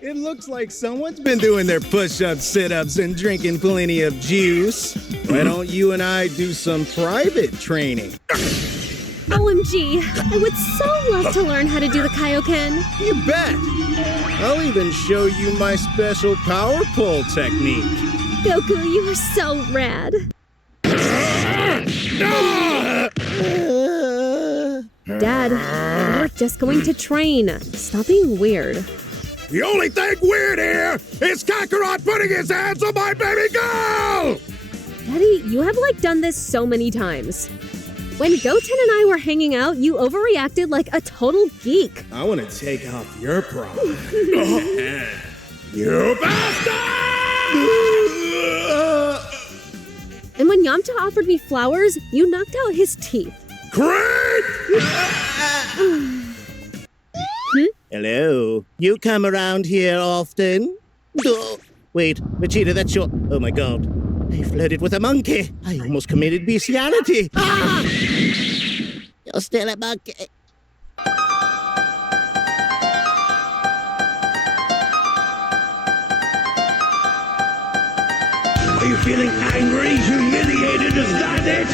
It looks like someone's been doing their push-ups, sit-ups, and drinking plenty of juice. Why don't you and I do some private training? OMG, I would so love to learn how to do the Kaioken. You bet! I'll even show you my special power pole technique. Goku, you are so rad. Dad, we're just going to train. Stop being weird. The only thing weird here is Kakarot putting his hands on my baby girl! Daddy, you have done this so many times. When Goten and I were hanging out, you overreacted like a total geek. I want to take off your pride. You bastard! And when Yamcha offered me flowers, you knocked out his teeth. Creep! Hello. You come around here often? Oh, wait, Vegeta, that's your... Oh my god. I flirted with a monkey. I almost committed bestiality. Ah! You're still a monkey. Are you feeling angry, humiliated? Is that it?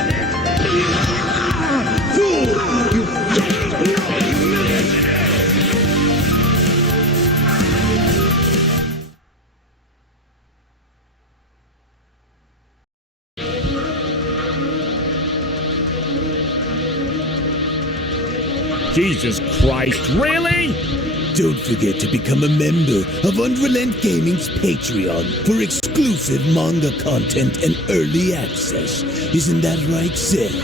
Fool! You humiliated! Jesus Christ, really? Don't forget to become a member of Unrelent Gaming's Patreon for exclusive manga content and early access. Isn't that right, Seth?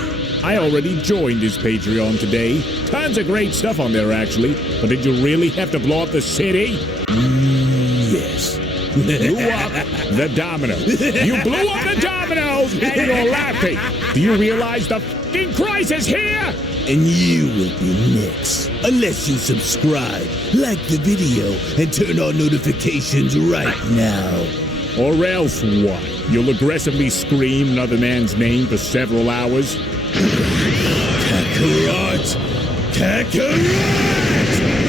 I already joined his Patreon today. Tons of great stuff on there, actually. But did you really have to blow up the city? Yes. Blew up the domino. You blew up the dominoes and you're laughing. Do you realize the f***ing crisis here? And you will be next. Unless you subscribe, like the video, and turn on notifications right now. Or else what? You'll aggressively scream another man's name for several hours? Kakarot! Kakarot!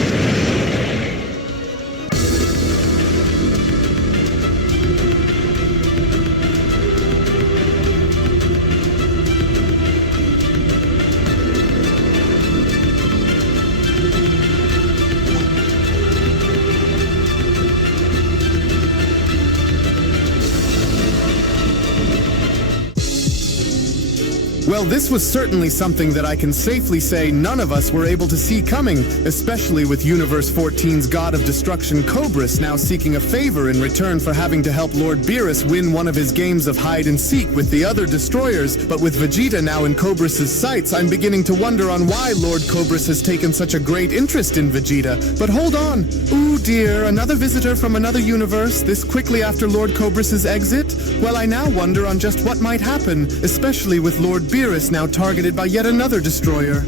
Well, this was certainly something that I can safely say none of us were able to see coming, especially with Universe 14's God of Destruction Cobras now seeking a favor in return for having to help Lord Beerus win one of his games of hide-and-seek with the other destroyers. But with Vegeta now in Cobras' sights, I'm beginning to wonder on why Lord Cobras has taken such a great interest in Vegeta. But hold on. Ooh dear, another visitor from another universe, this quickly after Lord Cobras' exit? Well, I now wonder on just what might happen, especially with Lord Beerus now targeted by yet another destroyer.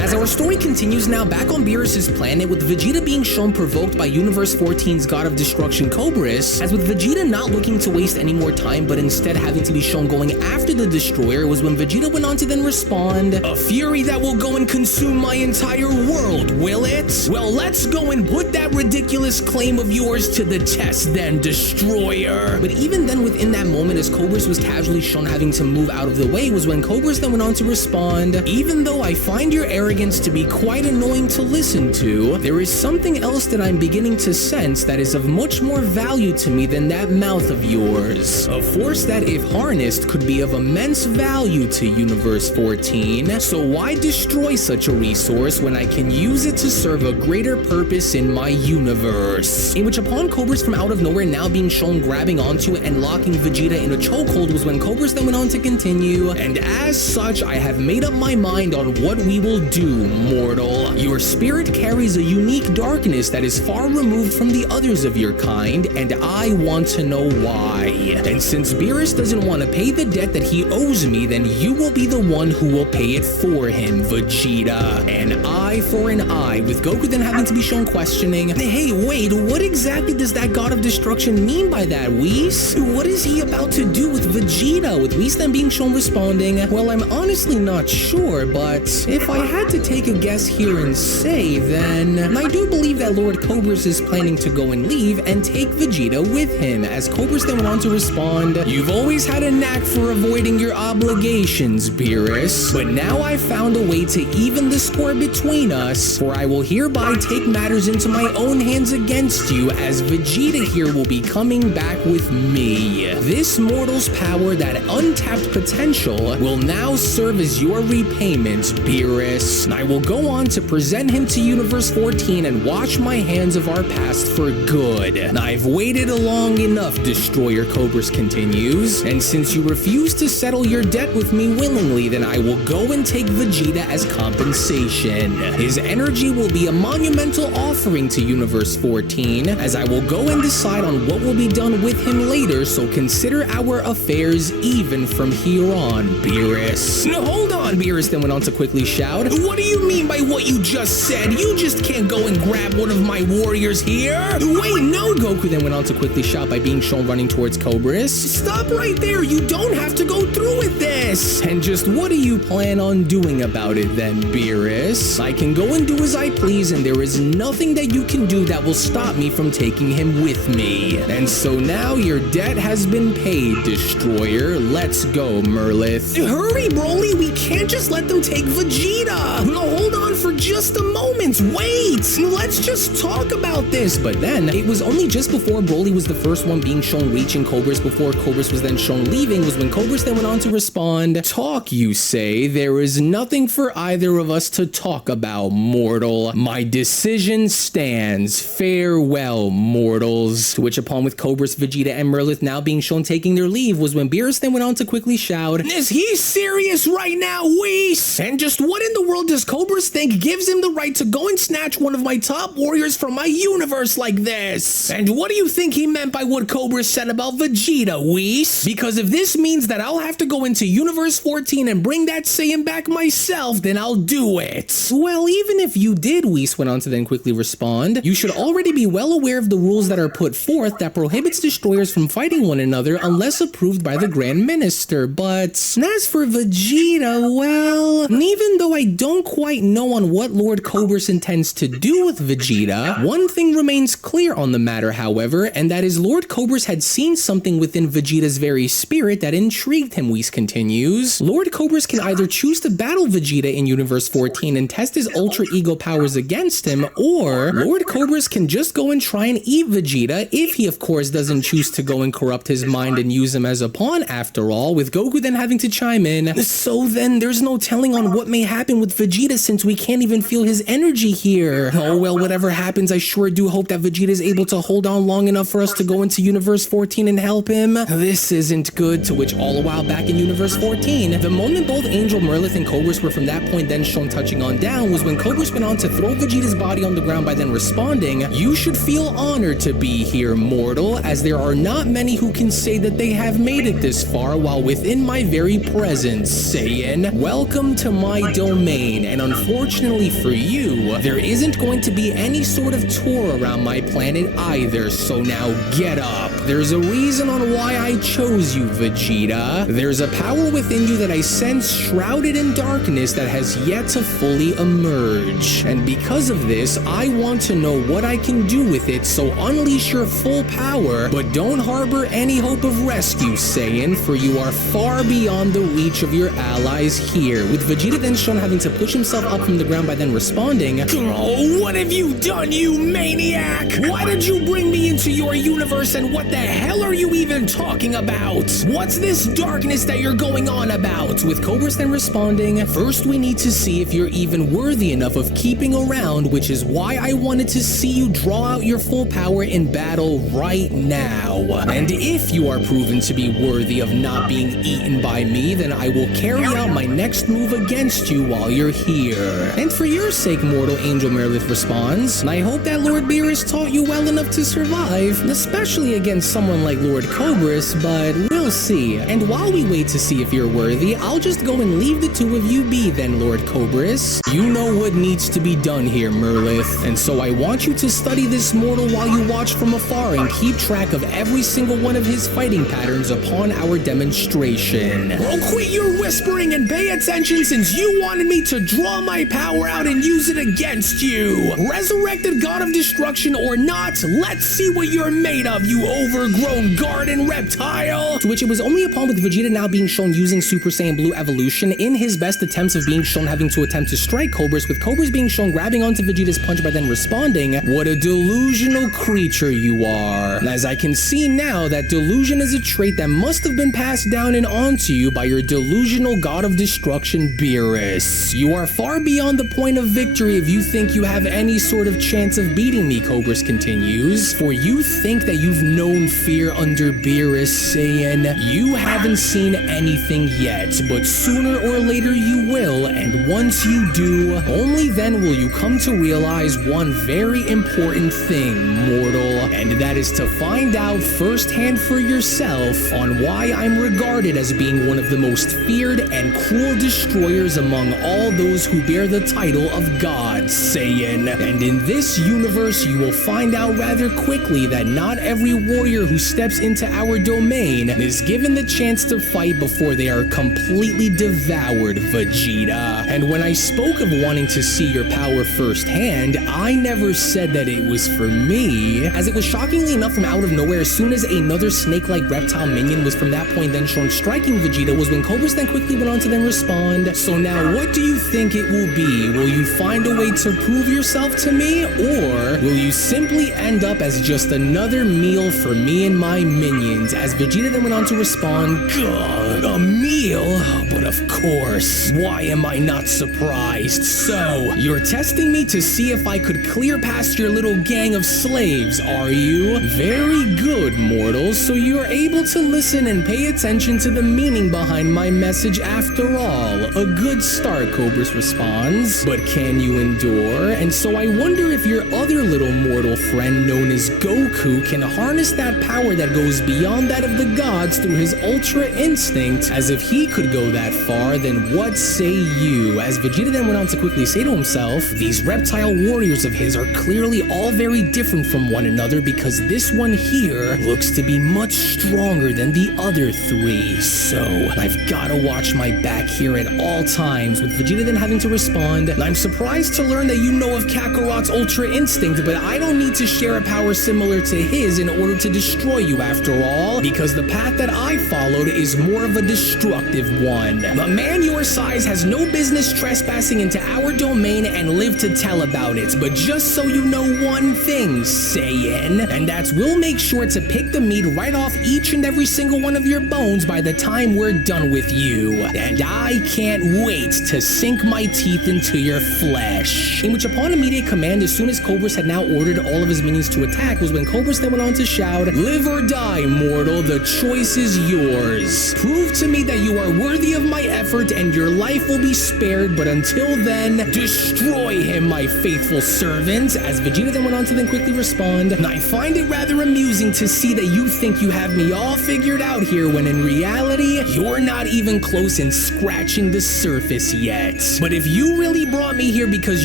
As our story continues now back on Beerus' planet, with Vegeta being shown provoked by Universe 14's God of Destruction Cobras, as with Vegeta not looking to waste any more time but instead having to be shown going after the destroyer, was when Vegeta went on to then respond, "A fury that will go and consume my entire world, will it? Well, let's go and put that ridiculous claim of yours to the test then, destroyer." But even then, within that moment, as Cobras was casually shown having to move out of the way, was when Cobras then went on to respond, "Even though I find your arrogance to be quite annoying to listen to, there is something else that I'm beginning to sense that is of much more value to me than that mouth of yours. A force that, if harnessed, could be of immense value to Universe 14. So why destroy such a resource when I can use it to serve a greater purpose in my universe?" In which, upon Cobras from out of nowhere now being shown grabbing onto it and locking Vegeta in a chokehold, was when Cobras then went on to continue, "And as such, I have made up my mind on what we will do, mortal. mortal. Your spirit carries a unique darkness that is far removed from the others of your kind, and I want to know why. And since Beerus doesn't want to pay the debt that he owes me, then you will be the one who will pay it for him, Vegeta. An eye for an eye, with Goku then having to be shown questioning, hey, wait, what exactly does that God of Destruction mean by that, Whis? What is he about to do with Vegeta? With Whis then being shown responding, well, I'm honestly not sure, but if I had to take a guess here and say, then I do believe that Lord Cobras is planning to go and leave and take Vegeta with him. As Cobras then went on to respond, you've always had a knack for avoiding your obligations, Beerus, but now I've found a way to even the score between us, for I will hereby take matters into my own hands against you, as Vegeta here will be coming back with me. This mortal's power, that untapped potential, will now serve as your repayment, Beerus. I will go on to present him to Universe 14 and wash my hands of our past for good. I've waited long enough, Destroyer Cobras continues, and since you refuse to settle your debt with me willingly, then I will go and take Vegeta as compensation. His energy will be a monumental offering to Universe 14, as I will go and decide on what will be done with him later, so consider our affairs even from here on, Beerus. No, hold on, Beerus then went on to quickly shout. What do you mean by what you just said? You just can't go and grab one of my warriors here. Wait, no, Goku then went on to quickly shout by being shown running towards Cobras. Stop right there, you don't have to go through with this. And just what do you plan on doing about it then, Beerus? I can go and do as I please, and there is nothing that you can do that will stop me from taking him with me. And so now your debt has been paid, Destroyer. Let's go, Merlith. Hurry, Broly, we can't just let them take Vegeta. No, hold on for just a moment. Wait, let's just talk about this. But then it was only just before Broly was the first one being shown reaching Cobras, before Cobras was then shown leaving, was when Cobras then went on to respond, talk, you say? There is nothing for either of us to talk about, mortal. My decision stands. Farewell, mortals. To which upon with Cobras, Vegeta, and Merlith now being shown taking their leave was when Beerus then went on to quickly shout, is he serious right now, Whis? And just what in the world does Cobras think gives him the right to go and snatch one of my top warriors from my universe like this? And what do you think he meant by what Cobras said about Vegeta, Whis? Because if this means that I'll have to go into Universe 14 and bring that Saiyan back myself, then I'll do it. Well, even if you did, Whis went on to then quickly respond, you should already be well aware of the rules that are put forth that prohibits destroyers from fighting one another unless approved by the Grand Minister. But as for Vegeta, well, even though I don't quite know on what Lord Cobras intends to do with Vegeta, one thing remains clear on the matter, however, and that is Lord Cobras had seen something within Vegeta's very spirit that intrigued him, Whis continues. Lord Cobras can either choose to battle Vegeta in Universe 14 and test his Ultra Ego powers against him, or Lord Cobras can just go and try and eat Vegeta, if he of course doesn't choose to go and corrupt his mind and use him as a pawn after all, with Goku then having to chime in, so then there's no telling on what may happen with Vegeta since we can't even feel his energy here. Oh well, whatever happens, I sure do hope that Vegeta is able to hold on long enough for us to go into Universe 14 and help him. This isn't good. To which all a while back in Universe 14, the moment both Angel, Merlith, and Cobras were from that point then shown touching on down was when Cobras went on to throw Vegeta's body on the ground by then responding, you should feel honored to be here, mortal, as there are not many who can say that they have made it this far while within my very presence, Saiyan. Welcome to my domain, and unfortunately for you, there isn't going to be any sort of tour around my planet either, so now get up. There's a reason on why I chose you, Vegeta. There's a power within you that I sense shrouded in darkness that has yet to fully emerge. And because of this, I want to know what I can do with it, so unleash your full power, but don't harbor any hope of rescue, Saiyan, for you are far beyond the reach of your allies here. With Vegeta then shown having to push himself up from the ground by then responding, oh, what have you done, you maniac? Why did you bring me into your universe, and what the hell are you even talking about? What's this darkness that you're going on about? With Cobras then responding, first we need to see if you're you're even worthy enough of keeping around, which is why I wanted to see you draw out your full power in battle right now. And if you are proven to be worthy of not being eaten by me, then I will carry out my next move against you while you're here. And for your sake, mortal Angel Merilith responds, I hope that Lord Beerus taught you well enough to survive, especially against someone like Lord Cobras, but we'll see. And while we wait to see if you're worthy, I'll just go and leave the two of you be then, Lord Cobras. You know what needs to be done here, Merilith, and so I want you to study this mortal while you watch from afar and keep track of every single one of his fighting patterns upon our demonstration. Well, quit your whispering and pay attention, since you wanted me to draw my power out and use it against you. Resurrected God of Destruction or not, let's see what you're made of, you overgrown garden reptile. To which it was only upon with Vegeta now being shown using Super Saiyan Blue evolution in his best attempts of being shown having to attempt to strike Cobras, with Cobras being shown grabbing onto Vegeta's punch by then responding, what a delusional creature you are. And as I can see now, that delusion is a trait that must have been passed down and onto you by your delusional God of Destruction, Beerus. You are far beyond the point of victory if you think you have any sort of chance of beating me, Cobras continues, for you think that you've known fear under Beerus, Saiyan. You haven't seen anything yet, but sooner or later you will, and once you do, only then will you come to realize one very important thing, mortal, and that is to find out firsthand for yourself on why I'm regarded as being one of the most feared and cruel destroyers among all those who bear the title of God, Saiyan. And in this universe, you will find out rather quickly that not every warrior who steps into our domain is given the chance to fight before they are completely devoured, Vegeta. And when I spoke of wanting to see your power firsthand, I never said that it was for me, as it was shockingly enough from out of nowhere, as soon as another snake-like reptile minion was from that point then shown striking Vegeta, was when Cobras then quickly went on to then respond, so now what do you think it will be? Will you find a way to prove yourself to me, or will you simply end up as just another meal for me and my minions? As Vegeta then went on to respond, God, a meal? But of course, why am I not surprised? So, you're testing me to see if I could clear past your little gang of slaves, are you? Very good, mortals, so you're able to listen and pay attention to the meaning behind my message after all. A good start, Cobras responds, but can you endure? And so I wonder if your other little mortal friend known as Goku can harness that power that goes beyond that of the gods through his Ultra Instinct, as if he could go that far, then what say you? As Vegeta then went on to quickly say to himself, these reptile warriors of his are clearly all very different from one another, because this one here looks to be much stronger than the other three, so I've gotta watch my back here at all times, with Vegeta then having to respond, I'm surprised to learn that you know of Kakarot's Ultra Instinct, but I don't need to share a power similar to his in order to destroy you after all, because the path that I followed is more of a destructive one. A man your size has no business trespassing into our domain and live to tell about it, but just so you know one thing, Saiyan, and that's we'll make sure to pick the meat right off each and every single one of your bones by the time we're done with you, and I can't wait to sink my teeth into your flesh. In which upon immediate command, as soon as Cobras had now ordered all of his minions to attack, was when Cobras then went on to shout, live or die, mortal, the choice is yours. Prove to me that you are worthy of my effort and your life will be spared, but until then, destroy him, my faithful servant. As Vegeta then went on to then quickly respond, I find it rather amusing to see that you think you have me all figured out here, when in reality, you're not even close in scratching the surface yet. But if you really brought me here because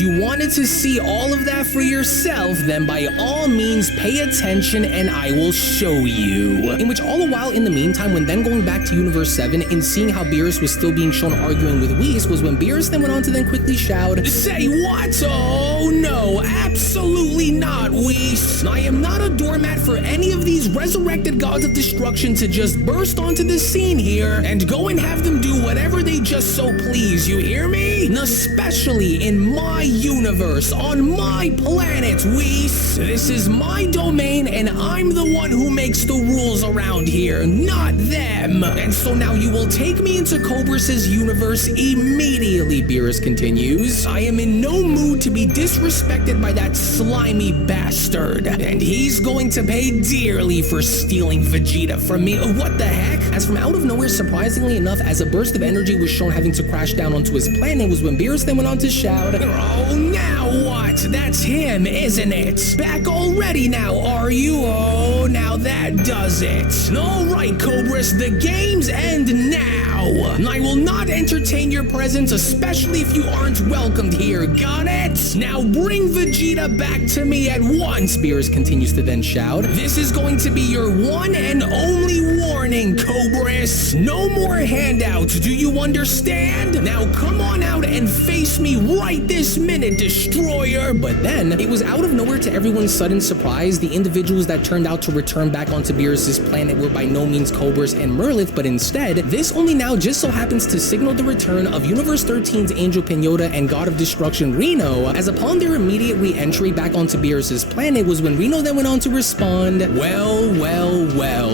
you wanted to see all of that for yourself, then by all means pay attention and I will show you. In which all the while in the meantime, when then going back to Universe 7 and seeing how Beerus was still being shown arguing with Whis, was when Beerus then went on to then quickly shout, say what? Oh no, absolutely Absolutely not, Whis. I am not a doormat for any of these resurrected gods of destruction to just burst onto the scene here and go and have them do whatever they just so please, you hear me? Especially in my universe, on my planet, Whis. This is my domain and I'm the one who makes the rules around here, not them. And so now you will take me into Cobras' universe immediately, Beerus continues. I am in no mood to be disrespected by that slimy bastard, and he's going to pay dearly for stealing Vegeta from me. What the heck? As from out of nowhere, surprisingly enough, as a burst of energy was shown having to crash down onto his planet, was when Beerus then went on to shout, "Oh, now what? That's him, isn't it? Back already now, are you? Oh, now that does it. All right, Cobras, the games end now. I will not entertain your presence, especially if you aren't welcomed here. Got it? Now bring Vegeta back to me at once," Beerus continues to then shout. "This is going to be your one and only warning, Cobras. No more handouts, do you understand? Now come on out and face me right this minute, Destroyer." But then, it was out of nowhere to everyone's sudden surprise, the individuals that turned out to return back onto Beerus' planet were by no means Cobras and Merlith, but instead, this only now just so happens to signal the return of Universe 13's Angel Pinata and God of Destruction Rino, as upon their immediate re-entry back onto Beerus' planet was when Rino then went on to respond, well,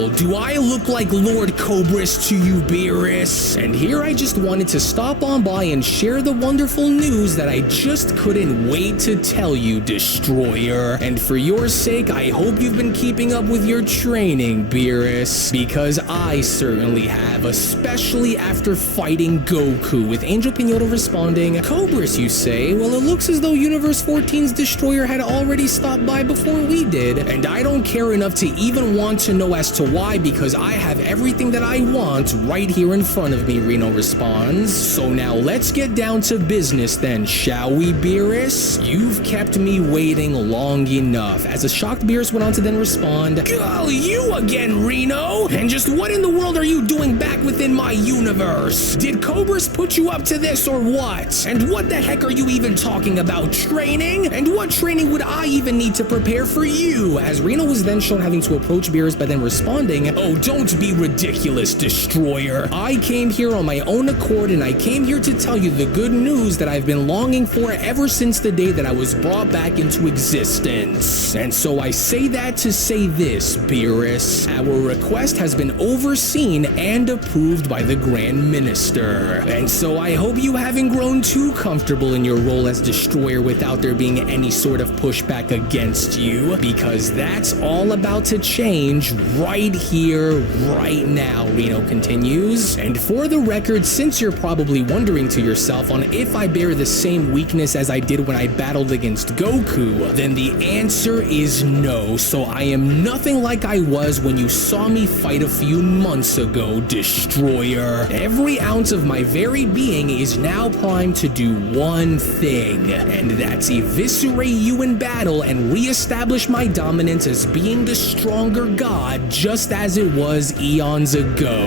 do I look like Lord Cobras to you, Beerus? And here I just wanted to stop on by and share the wonderful news that I just couldn't wait to tell you, Destroyer. And for your sake, I hope you've been keeping up with your training, Beerus, because I certainly have, especially after fighting Goku, with Angel Pinata responding, "Cobras, you say? Well, it looks as though Universe 14's Destroyer had already stopped by before we did, and I don't care enough to even want to know as to why, because I have everything that I want right here in front of me," Rino responds. "So now let's get down to business then, shall we, Beerus? You've kept me waiting long enough," as a shocked Beerus went on to then respond, "Oh, you again, Rino? And just what in the world are you doing back within my universe? Did Cobras put you up to this or what? And what the heck are you even talking about? Training? And what training would I even need to prepare for you?" As Rino was then shown having to approach Beerus by then responding, "Oh, don't be ridiculous, Destroyer. I came here on my own accord, and I came here to tell you the good news that I've been longing for ever since the day that I was brought back into existence. And so I say that to say this, Beerus. Our request has been overseen and approved by the Grand Minister. And so I hope you haven't grown too comfortable in your role as Destroyer without there being any sort of pushback against you, because that's all about to change right here, right now," Rino continues. "And for the record, since you're probably wondering to yourself on if I bear the same weakness as I did when I battled against Goku, then the answer is no. So I am nothing like I was when you saw me fight a few months ago, Destroyer. Every ounce of my very being is now primed to do one thing, and that's eviscerate you in battle and re-establish my dominance as being the stronger god, just as it was eons ago."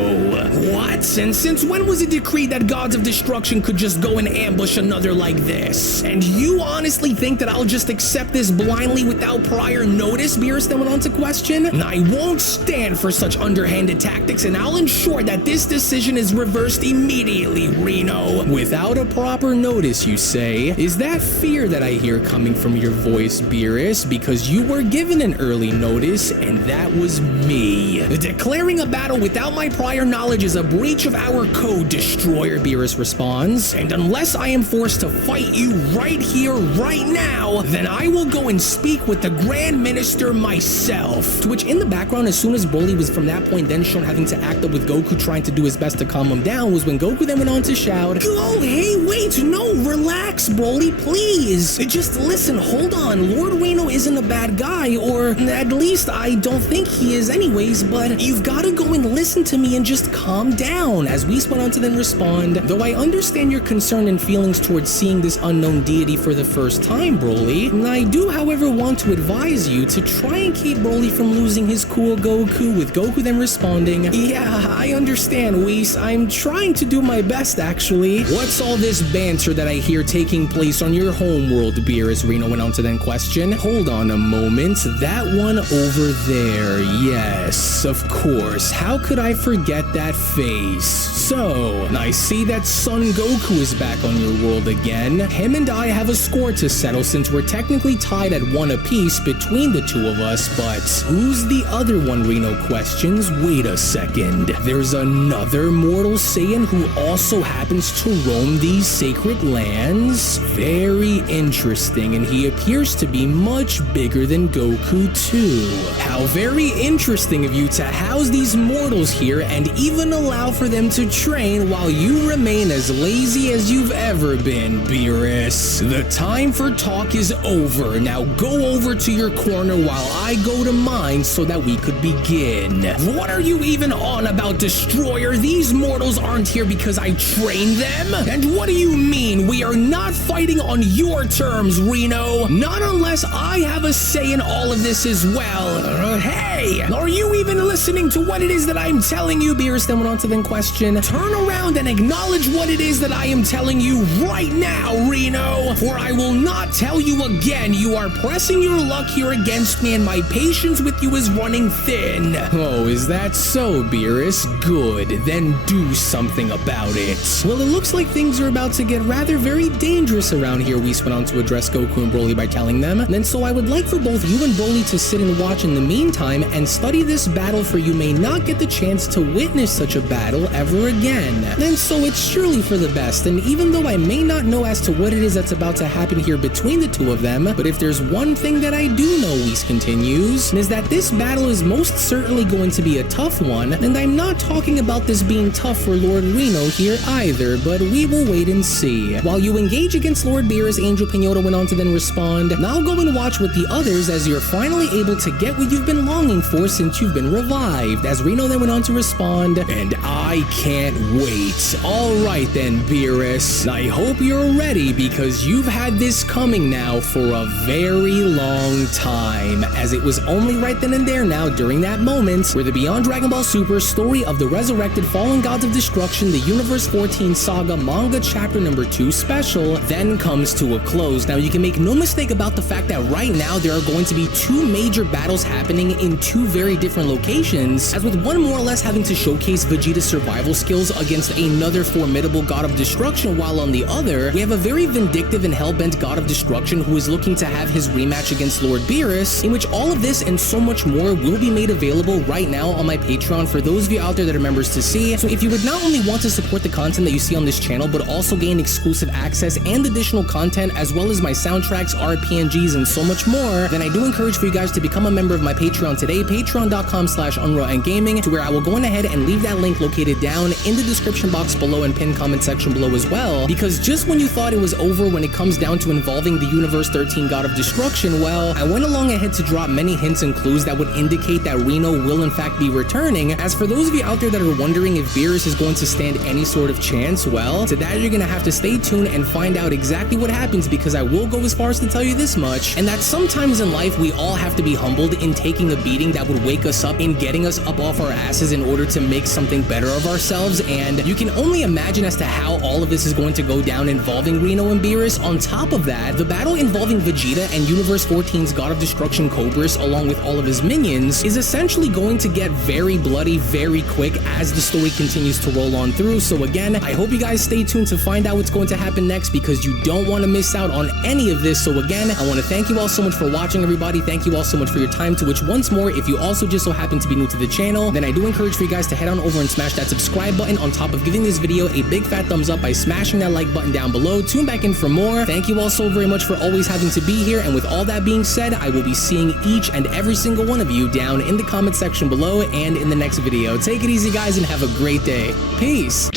What? And since when was it decreed that gods of destruction could just go and ambush another like this? And you honestly think that I'll just accept this blindly without prior notice? Beerus then went on to question. "I won't stand for such underhanded tactics, and I'll ensure that this decision is reversed immediately, Rino." "Without a proper notice, you say? Is that fear that I hear coming from your voice, Beerus? Because you were given an early notice, and that was me. Declaring a battle without my prior knowledge is a breach of our code, Destroyer," Beerus responds. "And unless I am forced to fight you right here, right now, then I will go and speak with the Grand Minister myself." To which in the background, as soon as Broly was from that point then shown having to act up with Goku trying to do his best to calm him down, was when Goku then went on to shout, "Oh, hey, wait, no, relax, Broly, please. Just listen, hold on. Lord Rino Rino isn't a bad guy, or at least I don't think he is anyways, but you've gotta go and listen to me and just calm down, as Whis went on to then respond, though I understand your concern and feelings towards seeing this unknown deity for the first time, Broly, I do however want to advise you to try and keep Broly from losing his cool Goku, with Goku then responding, yeah, I understand, Whis, I'm trying to do my best actually. What's all this banter that I hear taking place on your homeworld, Beerus? Rino went on to then question. Hold on a moment, that one over there, yes, of course, how could I forget that face? So, I see that Son Goku is back on your world again. Him and I have a score to settle since we're technically tied at 1 apiece between the two of us, but who's the other one, Rino questions? Wait a second, there's another mortal Saiyan who also happens to roam these sacred lands? Very interesting, and he appears to be much bigger than Goku too. How very interesting of you to house these mortals here and even allow for them to train while you remain as lazy as you've ever been, Beerus. The time for talk is over. Now go over to your corner while I go to mine so that we could begin. What are you even on about, Destroyer? These mortals aren't here because I trained them? And what do you mean we are not fighting on your terms, Rino? Not unless I have a say in all of this as well. Hey, are you even listening to what it is that I'm telling you? Beerus then went on to then question. Turn around and acknowledge what it is that I am telling you right now, Rino, for I will not tell you again. You are pressing your luck here against me and my patience with you is running thin. Oh, is that so, Beerus? Good, then do something about it. Well, it looks like things are about to get rather very dangerous around here, Whis went on to address Goku and Broly by telling them. And so I would like for both you and Broly to sit and watch in the meantime and study this battle, for you may not get the chance to witness such a battle ever again. And so it's surely for the best, and even though I may not know as to what it is that's about to happen here between the two of them, but if there's one thing that I do know, Whis continues, is that this battle is most certainly going to be a tough one, and I'm not talking about this being tough for Lord Rino here either, but we will wait and see. While you engage against Lord Beerus, Angel Pinota went on to then respond, now go and watch with the others as you're finally able to get what you've been longing for since you've been revived, as Rino then went on to respond, and I can't wait. Alright then, Beerus, I hope you're ready because you've had this coming now for a very long time, as it was only right then and there now during that moment where the Beyond Dragon Ball Super Story of the Resurrected Fallen Gods of Destruction, the Universe 14 Saga Manga Chapter number 2 special then comes to a close. Now you can make no mistake about the fact that right now there are going to be 2 major battles happening in 2 very different locations, as with one more or less having to showcase Vegeta's survival skills against another formidable god of destruction, while on the other we have a very vindictive and hellbent god of destruction who is looking to have his rematch against Lord Beerus, in which all of this and so much more will be made available right now on my Patreon for those of you out there that are members to see. So if you would not only want to support the content that you see on this channel, but also gain exclusive access and additional content, as well as my soundtracks, RPNGs, and so much more, then I do encourage for you guys to become a member of my Patreon today, patreon.com/unrealendgaming, to where I will go on ahead and leave that link located down in the description box below and pinned comment section below as well, because just when you thought it was over when it comes down to involving the Universe 13 God of Destruction, well, I went along ahead to drop many hints and clues that would indicate that Rino will in fact be returning. As for those of you out there that are wondering if Beerus is going to stand any sort of chance, well, to that you're gonna have to stay tuned and find out exactly what happens, because I will go as far as to tell you this much, and that sometimes in life we all have to be humbled in taking a beating that would wake us up, in getting us up off our asses in order to make something better of ourselves, and you can only imagine as to how all of this is going to go down involving Rino and Beerus. On top of that, the battle involving Vegeta and Universe 14's God of Destruction Cobras along with all of his minions is essentially going to get very bloody very quick as the story continues to roll on through. So again, I hope you guys stay tuned to find out what's going to happen next, because you don't want to miss out on any of this. So again, I want to thank you all so much for watching, everybody. Thank you all so much for your time, to which once more, if you also just so happen to be new to the channel, then I do encourage for you guys to head on over and smash that subscribe button, on top of giving this video a big fat thumbs up by smashing that like button down below. Tune back in for more. Thank you all so very much for always having to be here, and with all that being said, I will be seeing each and every single one of you down in the comment section below and in the next video. Take it easy, guys, and have a great day. Peace.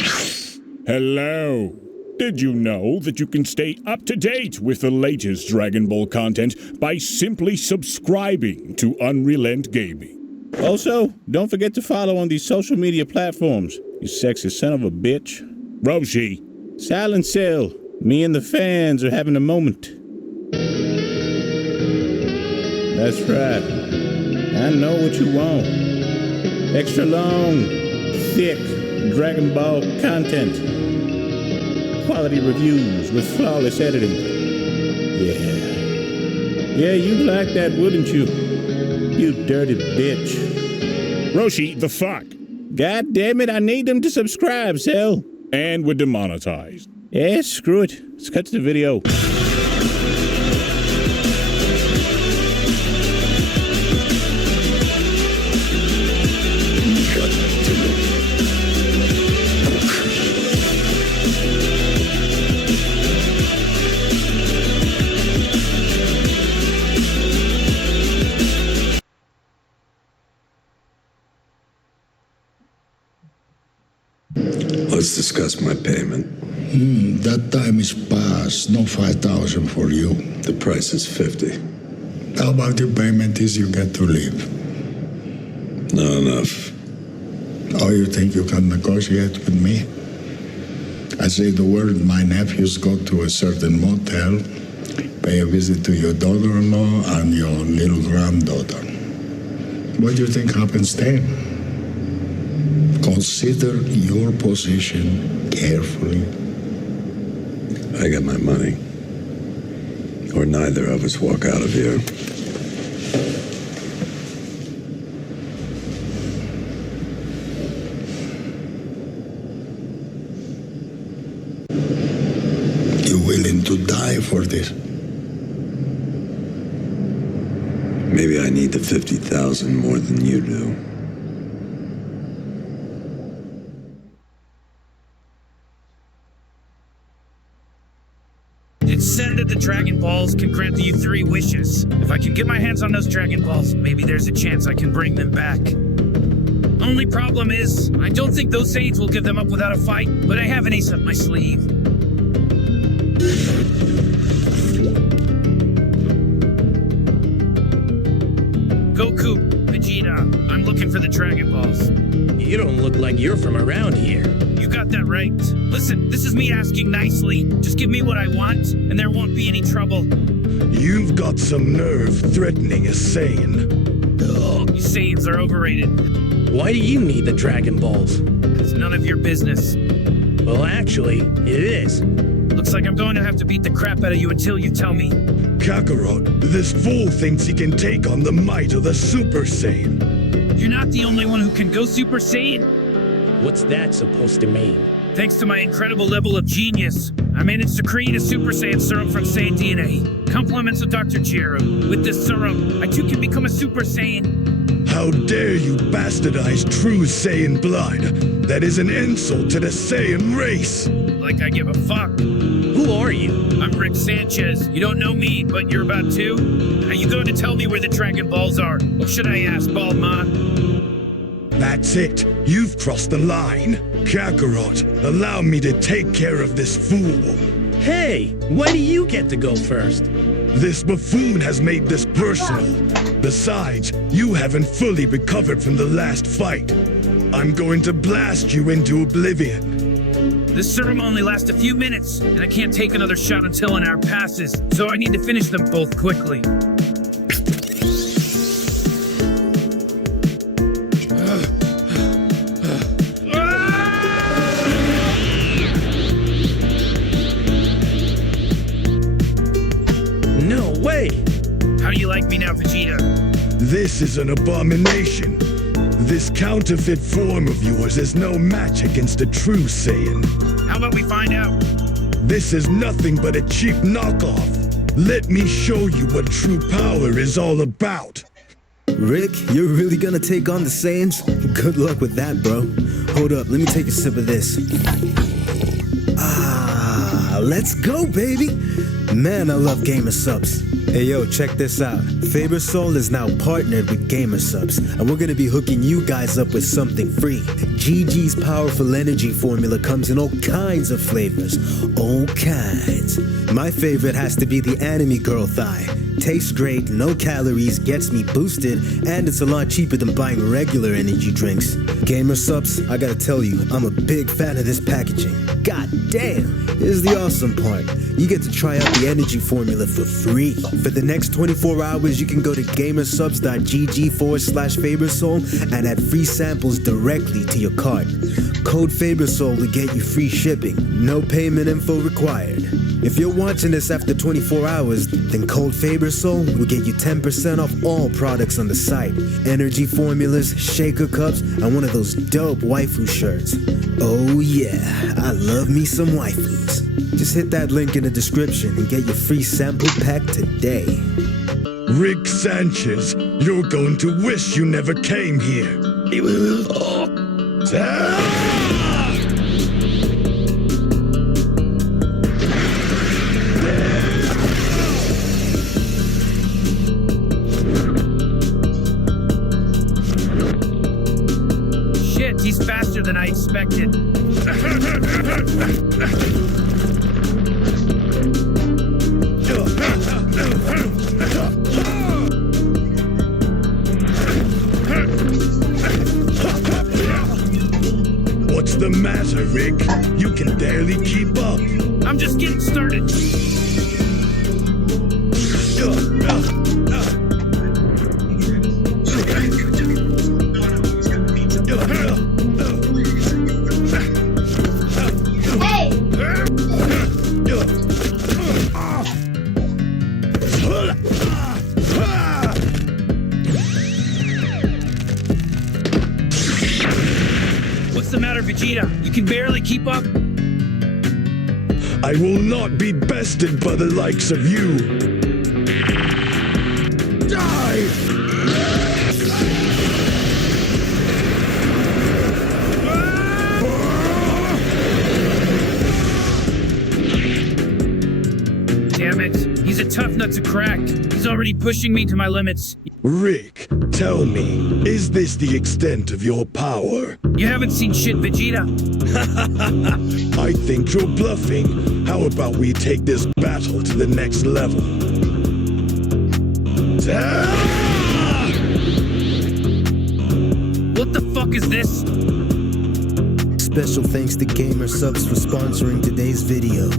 Hello. Did you know that you can stay up to date with the latest Dragon Ball content by simply subscribing to Unrelent Gaming? Also, don't forget to follow on these social media platforms, you sexy son of a bitch. Roshi. Silent Cell, me and the fans are having a moment. That's right. I know what you want. Extra long, thick Dragon Ball content. Quality reviews with flawless editing. Yeah, you'd like that, wouldn't you? You dirty bitch. Roshi, the fuck? God damn it, I need them to subscribe, Cell. And we're demonetized. Yeah, screw it. Let's cut to the video. Let's discuss my payment. That time is past. No 5,000 for you. The price is 50. How about your payment is you get to leave? Not enough. Oh, you think you can negotiate with me? I say the word, my nephews go to a certain motel, pay a visit to your daughter-in-law and your little granddaughter. What do you think happens then? Consider your position carefully. I got my money. Or neither of us walk out of here. You willing to die for this? Maybe I need the 50,000 more than you do. It's said that the Dragon Balls can grant you 3 wishes. If I can get my hands on those Dragon Balls, maybe there's a chance I can bring them back. Only problem is, I don't think those Saiyans will give them up without a fight, but I have an ace up my sleeve. Goku, Vegeta, I'm looking for the Dragon Balls. You don't look like you're from around here. You got that right. Listen, this is me asking nicely. Just give me what I want, and there won't be any trouble. You've got some nerve threatening a Saiyan. You Saiyans are overrated. Why do you need the Dragon Balls? It's none of your business. Well, actually, it is. Looks like I'm going to have to beat the crap out of you until you tell me. Kakarot, this fool thinks he can take on the might of the Super Saiyan. You're not the only one who can go Super Saiyan. What's that supposed to mean? Thanks to my incredible level of genius, I managed to create a Super Saiyan serum from Saiyan DNA. Compliments of Dr. Jiro. With this serum, I too can become a Super Saiyan. How dare you bastardize true Saiyan blood? That is an insult to the Saiyan race. Like I give a fuck. Who are you? I'm Rick Sanchez. You don't know me, but you're about to. Are you going to tell me where the Dragon Balls are? Or should I ask Baldmon? That's it. You've crossed the line. Kakarot, allow me to take care of this fool. Hey, why do you get to go first? This buffoon has made this personal. Besides, you haven't fully recovered from the last fight. I'm going to blast you into oblivion. This serum only lasts a few minutes, and I can't take another shot until an hour passes, so I need to finish them both quickly. No way! How do you like me now, Vegeta? This is an abomination. This counterfeit form of yours is no match against a true Saiyan. How about we find out? This is nothing but a cheap knockoff. Let me show you what true power is all about. Rick, you're really gonna take on the Saiyans? Good luck with that, bro. Hold up, let me take a sip of this. Ah, let's go, baby. Man, I love gamer subs. Hey yo, check this out. Fabersol is now partnered with GamerSubs, and we're gonna be hooking you guys up with something free. GG's powerful energy formula comes in all kinds of flavors. All kinds. My favorite has to be the anime girl thigh. Tastes great, no calories, gets me boosted, and it's a lot cheaper than buying regular energy drinks. GamerSubs, I gotta tell you, I'm a big fan of this packaging. God damn! Here's the awesome part. You get to try out the energy formula for free. For the next 24 hours, you can go to gamersubs.gg/Fabersol and add free samples directly to your cart. Code Fabersol will get you free shipping. No payment info required. If you're watching this after 24 hours, then code Fabersol will get you 10% off all products on the site. Energy formulas, shaker cups, and one of those dope waifu shirts. Oh yeah, I love me some waifus. Just hit that link in the description and get your free sample pack today. Rick Sanchez, you're going to wish you never came here. Shit, he's faster than I expected. What's the matter, Rick? You can barely keep up. I'm just getting started. What's the matter, Vegeta? You can barely keep up? I will not be bested by the likes of you. Die! Damn it. He's a tough nut to crack. He's already pushing me to my limits. Rick, tell me, is this the extent of your power? You haven't seen shit, Vegeta. I think you're bluffing. How about we take this battle to the next level? What the fuck is this? Special thanks to GamerSubs for sponsoring today's video.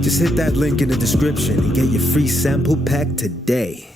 Just hit that link in the description and get your free sample pack today.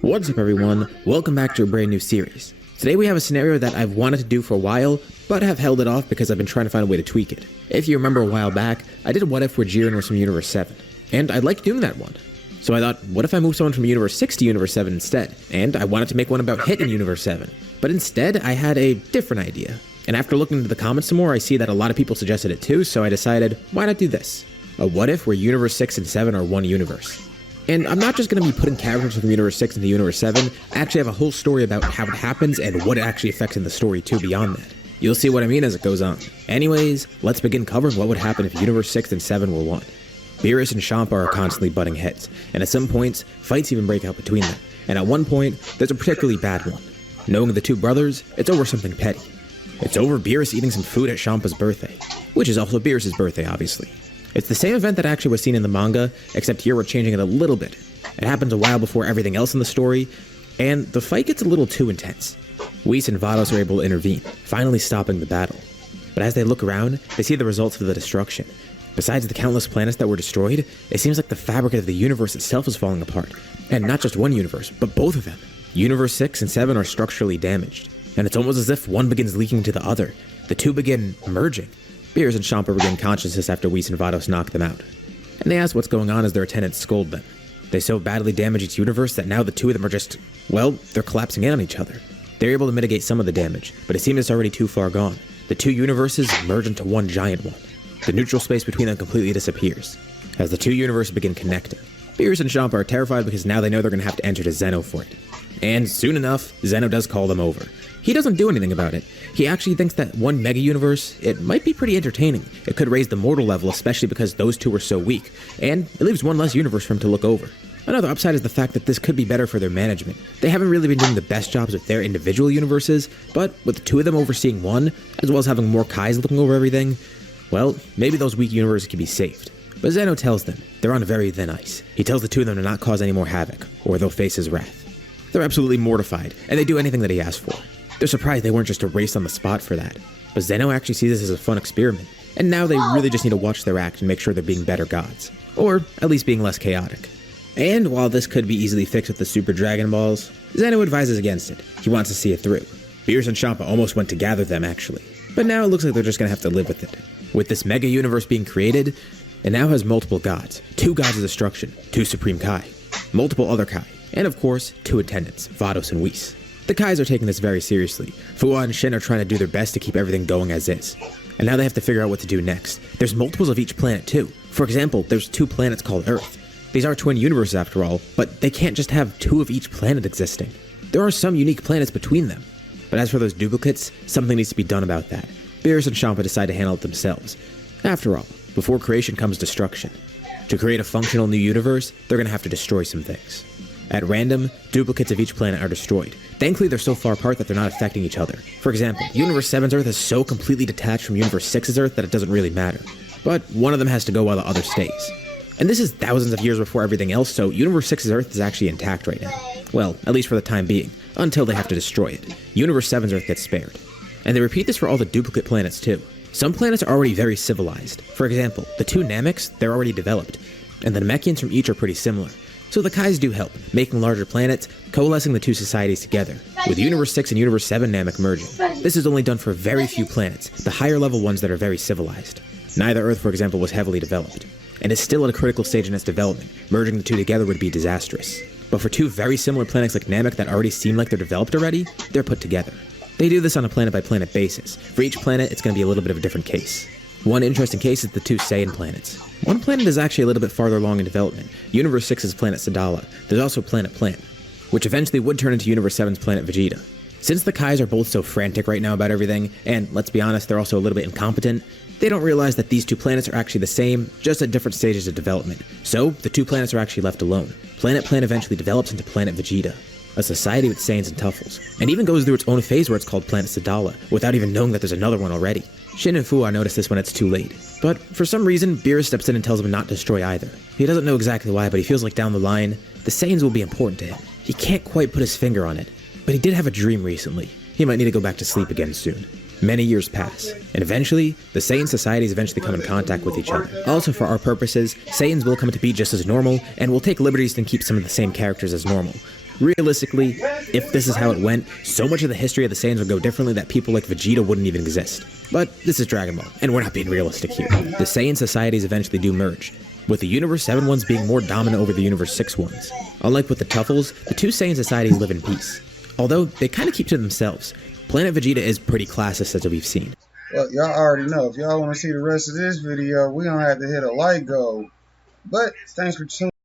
What's up everyone, welcome back to a brand new series. Today we have a scenario that I've wanted to do for a while, but have held it off because I've been trying to find a way to tweak it. If you remember a while back, I did a what if where Jiren was from Universe 7, and I liked doing that one. So I thought, what if I move someone from Universe 6 to Universe 7 instead? And I wanted to make one about Hit in Universe 7. But instead, I had a different idea. And after looking into the comments some more, I see that a lot of people suggested it too, so I decided, why not do this? A what if where Universe 6 and 7 are one universe. And I'm not just going to be putting characters from Universe 6 into Universe 7, I actually have a whole story about how it happens and what it actually affects in the story too beyond that. You'll see what I mean as it goes on. Anyways, let's begin covering what would happen if Universe 6 and 7 were one. Beerus and Champa are constantly butting heads, and at some points, fights even break out between them. And at one point, there's a particularly bad one. Knowing the two brothers, it's over something petty. It's over Beerus eating some food at Champa's birthday, which is also Beerus' birthday, obviously. It's the same event that actually was seen in the manga, except here we're changing it a little bit. It happens a while before everything else in the story, and the fight gets a little too intense. Whis and Vados are able to intervene, finally stopping the battle. But as they look around, they see the results of the destruction. Besides the countless planets that were destroyed, it seems like the fabric of the universe itself is falling apart. And not just one universe, but both of them. Universe 6 and 7 are structurally damaged, and it's almost as if one begins leaking to the other. The two begin merging. Beerus and Champa regain consciousness after Whis and Vados knock them out. And they ask what's going on as their attendants scold them. They so badly damage each universe that now the two of them are just, well, they're collapsing in on each other. They're able to mitigate some of the damage, but it seems it's already too far gone. The two universes merge into one giant one. The neutral space between them completely disappears, as the two universes begin connecting. Beerus and Champa are terrified because now they know they're going to have to enter to Zeno for it. And soon enough, Zeno does call them over. He doesn't do anything about it. He actually thinks that one mega universe, it might be pretty entertaining. It could raise the mortal level, especially because those two are so weak, and it leaves one less universe for him to look over. Another upside is the fact that this could be better for their management. They haven't really been doing the best jobs with their individual universes, but with the two of them overseeing one, as well as having more Kais looking over everything, well, maybe those weak universes can be saved. But Zeno tells them they're on very thin ice. He tells the two of them to not cause any more havoc, or they'll face his wrath. They're absolutely mortified, and they do anything that he asks for. They're surprised they weren't just erased on the spot for that. But Zeno actually sees this as a fun experiment, and now they really just need to watch their act and make sure they're being better gods. Or at least being less chaotic. And while this could be easily fixed with the Super Dragon Balls, Zeno advises against it. He wants to see it through. Beerus and Champa almost went to gather them, actually. But now it looks like they're just gonna have to live with it. With this mega universe being created, it now has multiple gods. 2 gods of destruction, 2 supreme Kai, multiple other Kai, and of course, 2 attendants, Vados and Whis. The Kais are taking this very seriously. Fua and Shin are trying to do their best to keep everything going as is. And now they have to figure out what to do next. There's multiples of each planet too. For example, there's 2 planets called Earth. These are twin universes after all, but they can't just have 2 of each planet existing. There are some unique planets between them. But as for those duplicates, something needs to be done about that. Beerus and Champa decide to handle it themselves. After all, before creation comes destruction. To create a functional new universe, they're gonna have to destroy some things. At random, duplicates of each planet are destroyed. Thankfully, they're so far apart that they're not affecting each other. For example, Universe 7's Earth is so completely detached from Universe 6's Earth that it doesn't really matter. But one of them has to go while the other stays. And this is thousands of years before everything else, so Universe 6's Earth is actually intact right now. Well, at least for the time being, until they have to destroy it. Universe 7's Earth gets spared. And they repeat this for all the duplicate planets too. Some planets are already very civilized. For example, the 2 Nameks, they're already developed. And the Namekians from each are pretty similar. So the Kais do help, making larger planets, coalescing the 2 societies together, with Universe 6 and Universe 7 Namek merging. This is only done for very few planets, the higher level ones that are very civilized. Neither Earth, for example, was heavily developed, and is still at a critical stage in its development. Merging the 2 together would be disastrous. But for 2 very similar planets like Namek that already seem like they're developed already, they're put together. They do this on a planet-by-planet basis. For each planet, it's going to be a little bit of a different case. One interesting case is the 2 Saiyan planets. One planet is actually a little bit farther along in development, Universe 6's planet Sadala. There's also Planet Plant, which eventually would turn into Universe 7's planet Vegeta. Since the Kais are both so frantic right now about everything, and let's be honest, they're also a little bit incompetent, they don't realize that these 2 planets are actually the same, just at different stages of development. So, the 2 planets are actually left alone. Planet Plant eventually develops into Planet Vegeta, a society with Saiyans and Tuffles, and even goes through its own phase where it's called Planet Sadala, without even knowing that there's another one already. Shin and Fua notice this when it's too late. But for some reason, Beerus steps in and tells him not to destroy either. He doesn't know exactly why, but he feels like down the line, the Saiyans will be important to him. He can't quite put his finger on it, but he did have a dream recently. He might need to go back to sleep again soon. Many years pass, and eventually, the Saiyan societies eventually come in contact with each other. Also, for our purposes, Saiyans will come to be just as normal, and will take liberties to keep some of the same characters as normal. Realistically, if this is how it went, so much of the history of the Saiyans would go differently that people like Vegeta wouldn't even exist. But this is Dragon Ball, and we're not being realistic here. The Saiyan societies eventually do merge, with the Universe 7 ones being more dominant over the Universe 6 ones. Unlike with the Tuffles, the 2 Saiyan societies live in peace. Although, they kind of keep to themselves. Planet Vegeta is pretty classist as we've seen. Well, y'all already know. If y'all want to see the rest of this video, we gonna have to hit a like goal. But, thanks for tuning in.